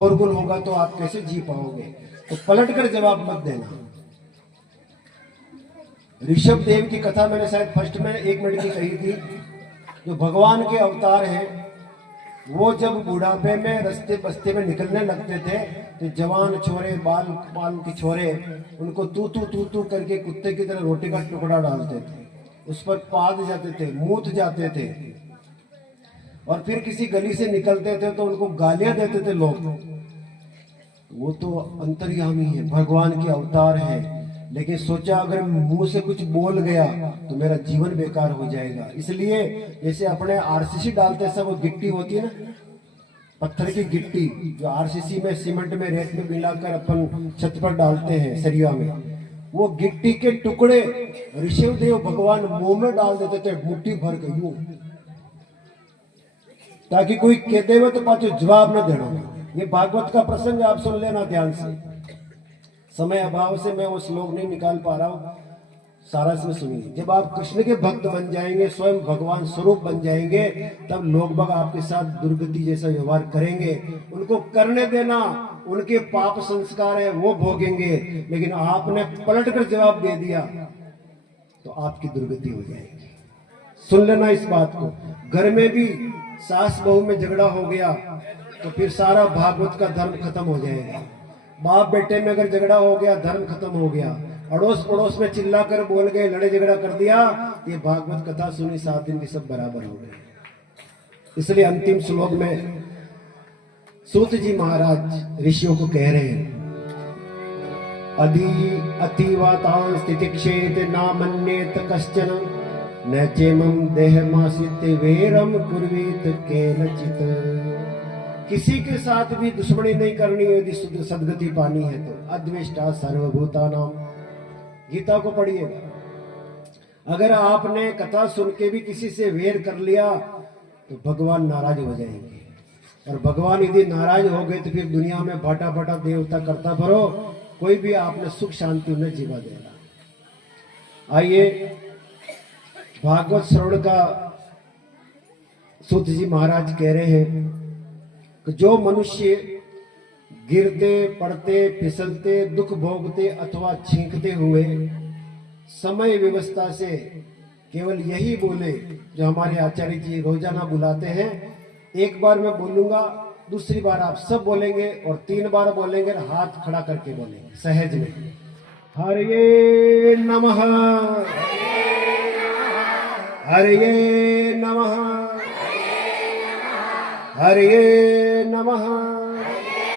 शोरगुल होगा तो आप कैसे जी पाओगे। तो पलट कर जवाब मत देना। ऋषभ देव की कथा मैंने शायद फर्स्ट में 1 मिनट की कही थी। जो भगवान के अवतार हैं, वो जब बुढ़ापे में रस्ते बस्ते में निकलने लगते थे तो जवान छोरे बाल बाल के छोरे उनको तू तू तू तू करके कुत्ते की तरह रोटी का टुकड़ा डालते थे, उस पर पाद जाते थे, मूत जाते थे। और फिर किसी गली से निकलते थे तो उनको गालियां देते थे लोग। वो तो अंतर्यामी है, भगवान के अवतार है, लेकिन सोचा अगर मुंह से कुछ बोल गया तो मेरा जीवन बेकार हो जाएगा। इसलिए जैसे अपने आरसीसी डालते सब वो गिट्टी होती है ना, पत्थर की गिट्टी, जो आरसीसी में सीमेंट में रेत में मिलाकर अपन छत पर डालते हैं सरिया में, वो गिट्टी के टुकड़े ऋषभ देव भगवान मुंह में डाल देते थे मुट्ठी भर के यूं, ताकि कोई कहते हुए तो पाछो जवाब न देना। ये भागवत का प्रसंग आप सुन लेना ध्यान से। समय अभाव से मैं वो श्लोक नहीं निकाल पा रहा हूं, सारा इसमें सुनिए। जब आप कृष्ण के भक्त बन जाएंगे, स्वयं भगवान स्वरूप बन जाएंगे, तब लोग बाग आपके साथ दुर्गति जैसा व्यवहार करेंगे। उनको करने देना, उनके पाप संस्कार है वो भोगेंगे, लेकिन आपने पलट कर जवाब दे दिया तो आपकी दुर्गति हो जाएगी। सुन लेना इस बात को। घर में भी सास बहू में झगड़ा हो गया तो फिर सारा भागवत का धर्म खत्म हो जाएगा। बाप बेटे में अगर झगड़ा हो गया, धर्म खत्म हो गया। अड़ोस पड़ोस में चिल्ला कर बोल गए, लड़े झगड़ा कर दिया, ये भागवत कथा सुनी 7 दिन की सब बराबर हो गए। इसलिए अंतिम श्लोक में सूत जी महाराज ऋषियों को कह रहे हैं, अधि अतिवातां स्थितिक्षेत नामन्येत कश्चन न चेमं देहमासित वेरम कुर्वीत केनचित्। किसी के साथ भी दुश्मनी नहीं करनी यदि सदगति पानी है तो। अद्वेष्टा सर्वभूतानां, गीता को पढ़िएगा। अगर आपने कथा सुन के भी किसी से वेर कर लिया तो भगवान नाराज हो जाएंगे, और भगवान यदि नाराज हो गए तो फिर दुनिया में भाटा भाटा देवता करता भरो, कोई भी आपने सुख शांति उन्हें जीवा देगा। आइए भागवत श्रवण का सूत जी महाराज कह रहे हैं कि जो मनुष्य गिरते पड़ते फिसलते दुख भोगते अथवा छींकते हुए समय व्यवस्था से केवल यही बोले जो हमारे आचार्य जी रोजाना बुलाते हैं। एक बार मैं बोलूंगा, दूसरी बार आप सब बोलेंगे, और 3 बार बोलेंगे, हाथ खड़ा करके बोलेंगे सहज में। हरे नमः, हरे नमः, हरे नमः।